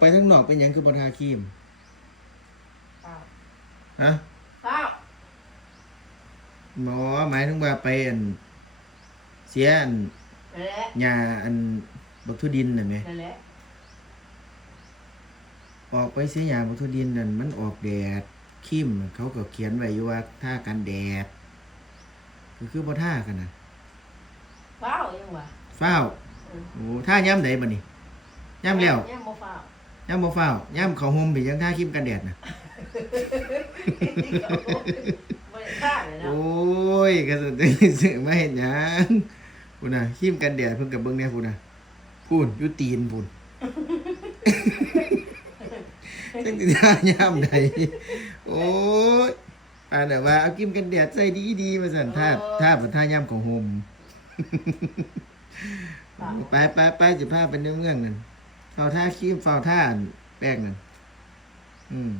ไปทั้งนอกเป็นหยังคือบทาครีมเปล่าฮะเปล่าหมอหมายถึงว่าไปอันเสียอันนั่นแหละยาอันบักทุดินน่ะแหมนั่นแหละออกไปเสียยาบักทุดินนั่นมันออกแดดครีมเขาก็เขียนไว้อยู่ว่าท่ากันแดดก็คือบ่ท่ากันน่ะเปล่ายังวะฟ้าวเออโอ้ท่าย่ำใดบัดนี้ย่ำแล้วยังบ่เปล่า ย่ำบ่ฟ้าวย่ำเขาห่มไปยังท่าครีมกันแดดน่ะบ่ได้ฆ่าเลยเนาะโอ้ยกระสุนซื้อมาเห็นหยังพูดนะครีมกันแดดเพิ่งกับเบิ้งเนี่ยพูดนะพูดอยุตีนพูดจังสิท่าย่ำใดโอ้ยอ่าแต่ว่าเอาครีมกันแดดใส่ดีดีๆมาสั่นท่าท่าเป็นท่าย่ำของโฮมเปล่าไปไปไปจะพาไปเนื้อเมืองนั่น เฝ้าท่าครีมเฝ้าท่าแป้งนั่นอืม